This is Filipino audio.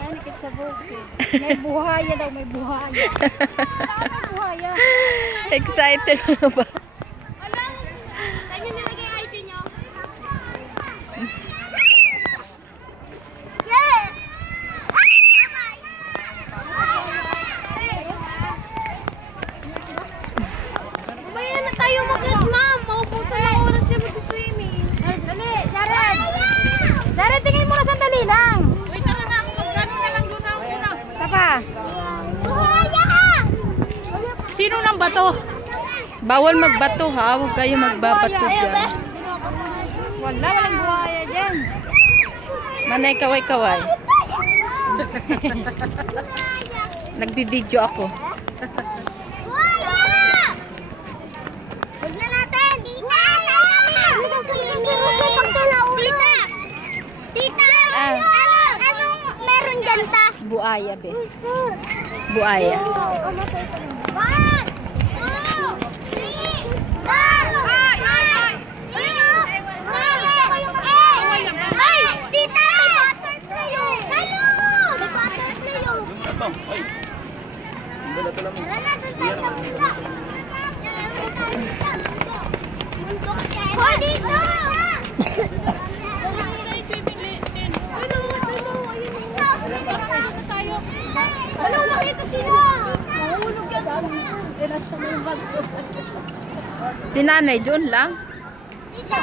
Nanikit sa bukid. May buhaya daw, may buhaya. May buhaya. Excited ba? Alam, saan nyo nilagay ID nyo? Mamaya na tayo mag-lit, ma'am. Maupusan ang oras siya mag-swimming. Dali, Jared. Jared, tingin mo na sandali lang. Wait, tara na ako. Magkano na lang doon ako muna. Sapa. Sino nang bato? Bawal magbato ha. Huwag kayo magbabato dyan. Walang buhaya dyan. Manay kaway-kaway. Nagbibideo ako. Huwag na natin. Tita, saan kami mag-swimming? Tita, anong meron dyan ta? Buaya, be. Buaya. 1, 2, 3, 4. Ay, tita, may butterfly yun. Ano? May butterfly yun. Tara na, doon tayo sa bunda. Hoy, dito! Wala, nakita sila. Mahulog yan. Nasa na yung bag. Si nanay, doon lang. Tita,